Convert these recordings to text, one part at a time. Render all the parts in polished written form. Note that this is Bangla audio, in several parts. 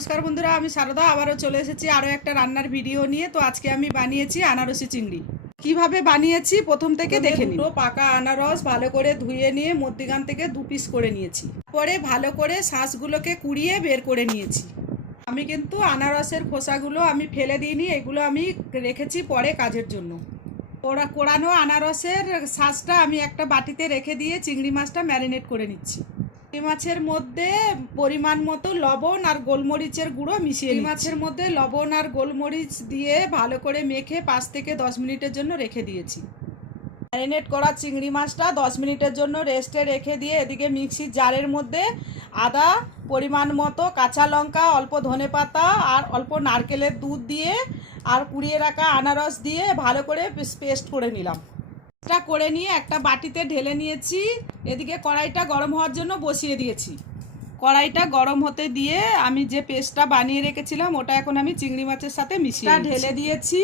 नमस्कार बंधुरा आमी शारदा आबारो चले एसेছি আরো একটা রান্নার ভিডিও নিয়ে। তো আজকে আমি বানিয়েছি আনারসি চিংড়ি। কিভাবে বানিয়েছি প্রথম থেকে দেখে নিন। দুটো পাকা আনারস ভালো করে ধুয়ে নিয়ে মধ্যিখান থেকে দু পিস করে নিয়েছি। পরে ভালো করে শাঁসগুলোকে কুড়িয়ে বের করে নিয়েছি। আমি কিন্তু আনারসের খোসাগুলো আমি ফেলে দিইনি, এগুলো আমি রেখেছি পরে কাজের জন্য। কোড়ানো আনারসের শাঁসটা আমি একটা বাটিতে রেখে দিয়ে চিংড়ি মাছটা ম্যারিনেট করে নিচ্ছি। চিংড়ি মাছের মধ্যে পরিমাণ মতো লবণ আর গোলমরিচের গুঁড়ো মিশিয়ে মাছের মধ্যে লবণ আর গোলমরিচ দিয়ে ভালো করে মেখে 5 থেকে 10 মিনিটের জন্য রেখে দিয়েছি। ম্যারিনেট করা চিংড়ি মাছটা 10 মিনিটের জন্য রেস্টে রেখে দিয়ে এদিকে মিক্সির জারের মধ্যে আদা পরিমাণ মতো, কাঁচা লঙ্কা, অল্প ধনেপাতা আর অল্প নারকেলের দুধ দিয়ে আর কুড়িয়ে রাখা আনারস দিয়ে ভালো করে পেস্ট করে নিলাম। করে নিয়ে একটা বাটিতে ঢেলে নিয়েছি। এদিকে কড়াইটা গরম হওয়ার জন্য বসিয়ে দিয়েছি। কড়াইটা গরম হতে দিয়ে আমি যে পেস্টটা বানিয়ে রেখেছিলাম ওটা এখন আমি চিংড়ি মাছের সাথে মিশিয়ে ঢেলে দিয়েছি।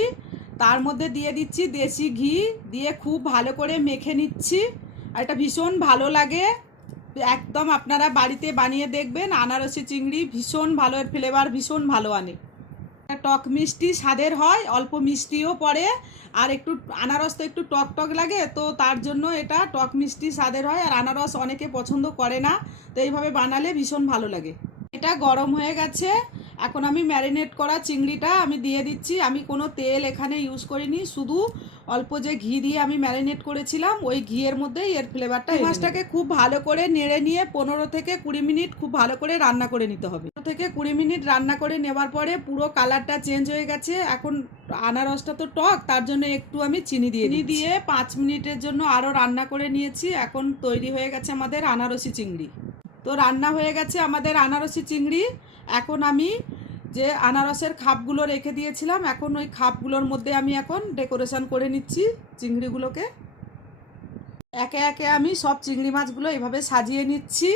তার মধ্যে দিয়ে দিচ্ছি দেশি ঘি, দিয়ে খুব ভালো করে মেখে নিচ্ছি। আর এটা ভীষণ ভালো লাগে, একদম আপনারা বাড়িতে বানিয়ে দেখবেন। আনারসি চিংড়ি ভীষণ ভালো, এর ফ্লেভার ভীষণ ভালো আনে। টক মিষ্টি স্বাদের হয়, অল্প মিষ্টিও পড়ে। আর একটু আনারস তো একটু টক টক লাগে, তো তার জন্য এটা টক মিষ্টি স্বাদের হয়। আর আনারস অনেকে পছন্দ করে না, তো এইভাবে বানালে ভীষণ ভালো লাগে। এটা গরম হয়ে গেছে, এখন আমি ম্যারিনেট করা চিংড়িটা আমি দিয়ে দিচ্ছি। আমি কোনো তেল এখানে ইউজ করিনি, শুধু অল্প যে ঘি দিয়ে আমি ম্যারিনেট করেছিলাম ওই ঘিয়ের মধ্যেই এর ফ্লেভারটা। মাছটাকে খুব ভালো করে নেড়ে নিয়ে 15 থেকে 20 মিনিট খুব ভালো করে রান্না করে নিতে হবে। 15 থেকে 20 মিনিট রান্না করে নেওয়ার পরে পুরো কালারটা চেঞ্জ হয়ে গেছে। এখন আনারসটা তো টক, তার জন্য একটু আমি চিনি দিয়ে 5 মিনিটের জন্য আরও রান্না করে নিয়েছি। এখন তৈরি হয়ে গেছে আমাদের আনারসি চিংড়ি। তো রান্না হয়ে গেছে আমাদের আনারসি চিংড়ি। এখন আমি যে আনারসের খাপগুলো রেখে দিয়েছিলাম, এখন ওই খাপগুলোর মধ্যে আমি এখন ডেকোরেশন করে নিচ্ছি চিংড়িগুলোকে। একে একে আমি সব চিংড়ি মাছগুলো এইভাবে সাজিয়ে নিচ্ছি।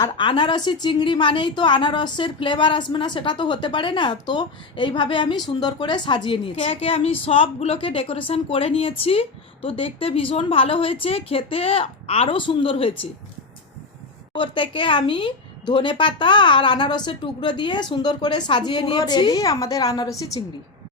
আর আনারসি চিংড়ি মানেই তো আনারসের ফ্লেভার আসবে না, সেটা তো হতে পারে না। তো এইভাবে আমি সুন্দর করে সাজিয়ে নিয়েছি। একে একে আমি সবগুলোকে ডেকোরেশন করে নিয়েছি। তো দেখতে ভীষণ ভালো হয়েছে, খেতে আরও সুন্দর হয়েছে। ওর থেকে আমি ধনেপাতা আর আনারসের টুকরো দিয়ে সুন্দর করে সাজিয়ে নিয়েছি আমাদের আনারসি চিংড়ি।